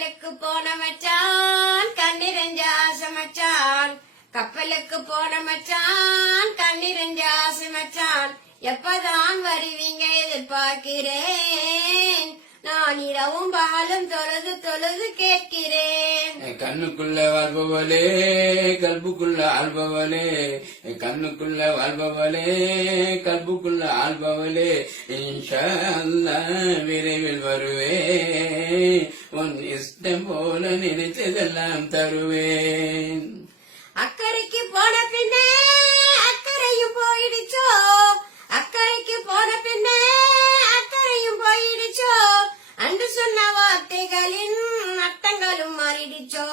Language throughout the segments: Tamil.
கப்பலுக்கு போன மச்சான் கண்ணிரஞ்ச ஆசை மச்சான், கப்பலுக்கு போன மச்சான் கண்ணிரஞ்ச ஆசை மச்சான், எப்பதான் வருவீங்க எதிர்பார்க்கிறேன், நான் இரவும் பாலும் தொழுது தொழுது கேட்கிறேன். கண்ணுக்குள்ள வாழ்பவளே கல்புக்குள்ள ஆள்பவளே, கண்ணுக்குள்ள வாழ்பவளே கல்புக்குள்ள ஆள்பவளே, இன்ஷா அல்லாஹ் விரைவில் வருவேன், உன் இஷ்டம் போல நினைத்ததெல்லாம் தருவேன். அக்கறைக்கு போன பின்னே அக்கறையும் போயிடுச்சோ, அக்கறைக்கு போன பின்னே அக்கறையும் போயிடுச்சோ, அன்று சொன்ன வார்த்தைகளின் அர்த்தங்களும் மாறிடுச்சோ,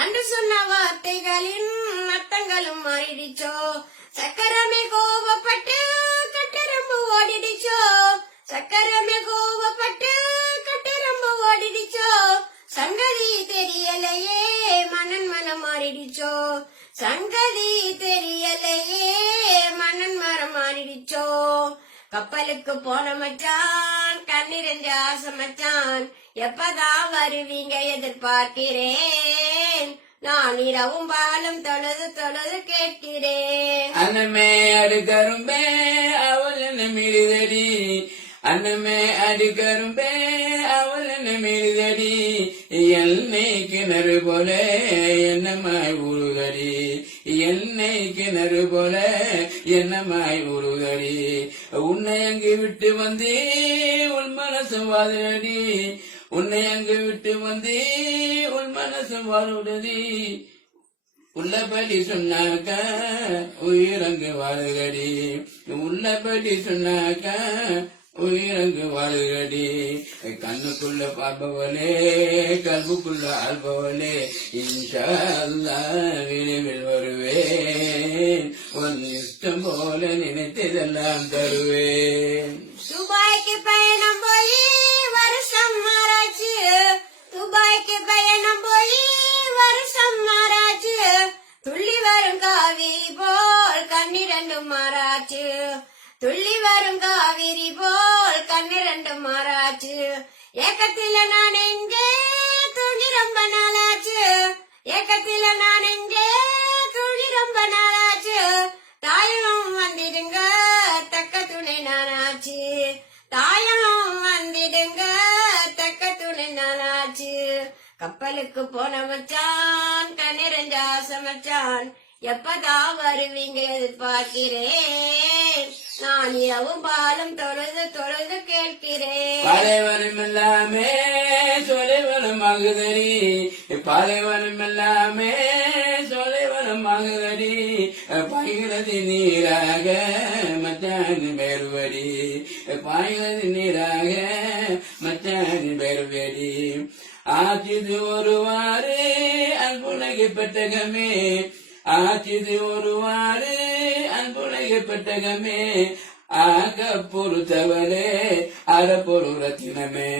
அன்று சொன்ன வார்த்தைகளின் அர்த்தங்களும் மாறிடுச்சோ, சக்கரமே கோபப்பட்டு கட்டெரும்பு ஓடிடுச்சோ, சக்கரமே கோபப்பட்டு கட்டெரும்பு ஓடிடுச்சோ, சங்கதி தெரியலையே மனன் மனம் மாறிடுச்சோ, சங்கதி தெரியலையே மனன் மரம் மாறிடுச்சோ. கப்பலுக்கு போன மச்சான் கண்ணிரஞ்ச ஆசை மச்சான், எப்பதான் வருவீங்க எதிர்பார்க்கிறேன், நான் இரவும் பாலும் தொழுது தொழுது கேட்கிறேன். அன்னமே அடுக்கரும்பே அவள் என்ன மீறிதடி, அன்னமே அடிக்கரும்பே அவள் என்ன மீறிதடி, எண்ணெய் கிணறு போல என்னமாய் உருகடி, எண்ணெய் கிணறு போல என்னமாய் உருகடி, உன்னை அங்கு விட்டு வந்தே உன் மனசு வாதுடி, உன்னை அங்கு விட்டு வந்தே உன் மனசு வாழுடடி, உள்ளபடி சொன்னாக்க உயிரங்கு வாழுகடி, உள்ளபடி சொன்னாக்க உயிரங்கு வாழுகடி, கண்ணுக்குள்ள பார்ப்பவளே கல்புக்குள்ள ஆள்பவளே, இன்ஷா அல்லாஹ் விரைவில் வருவேன், உன் இஷ்டம் போல நினைத்ததெல்லாம் தருவேன். துபாய்க்கு பயணம் போய் வருஷம் மாறாச்சு, துபாய்க்கு பயணம் போய் வருஷம் மாறாச்சு, துள்ளி வரும் காவிரி போல் கண்ணிரண்டும் மாறாச்சு, துள்ளி வரும் காவிரி போல் கண்ணிரண்டும் மாறாச்சு, ஏக்கத்தில நான் எங்கே துணி ரொம்ப நாளாச்சு, ஏக்கத்தில நான் எங்கே துணி ரொம்ப நாளாச்சு, தாயும் வந்திடுங்க தக்க துணை நானாச்சு, தாயும் வந்திடுங்க தக்க துணை நானாச்சு. கப்பலுக்கு போன மச்சான் கண்ணிரஞ்ச ஆசை மச்சான், எப்பதான் வருவீங்க எதிர்பார்க்கிறேன், நான் இரவும் பாலும் தொழுது தொழுது கேட்கிறேன். பாலைவனம் எல்லாமே சொலைவனம் ஆகுதடி, பாலைவனம் எல்லாமே சொலைவனம் ஆகுதடி, பாய்கிறது நீராக மச்சான் பேருவடி, பாய்கிறது நீராக மச்சான் பேருவடி, ஆச்சிது ஒருவாறு அன்புலகை பெட்டகமே, ஆச்சிது ஒருவாறு அன்புலகை பெட்டகமே, ஆக பொறுத்தவரே அறப்பொரு ரத்தினமே,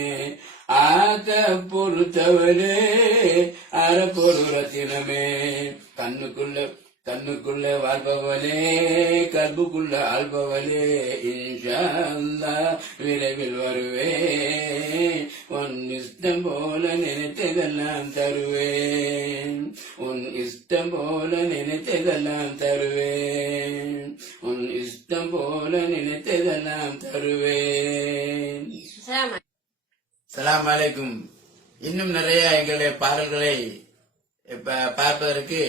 ஆக பொறுத்தவரே அறப்பொரு ரத்தினமே, கண்ணுக்குள்ள வாழ்பவளே கல்புக்குள்ள ஆள்பவளே, இன்ஷா அல்லாஹ் விரைவில் வருவேன், உன் இஷ்டம் போல நினைத்ததெல்லாம் தருவேன், உன் இஷ்டம் போல நினைத்ததெல்லாம் தருவேன், உன் இஷ்டம் போல நினைத்ததெல்லாம் தருவேன். அஸ்ஸலாமு அலைக்கும். இன்னும் நிறைய எங்களுடைய பாடல்களை பார்ப்பதற்கு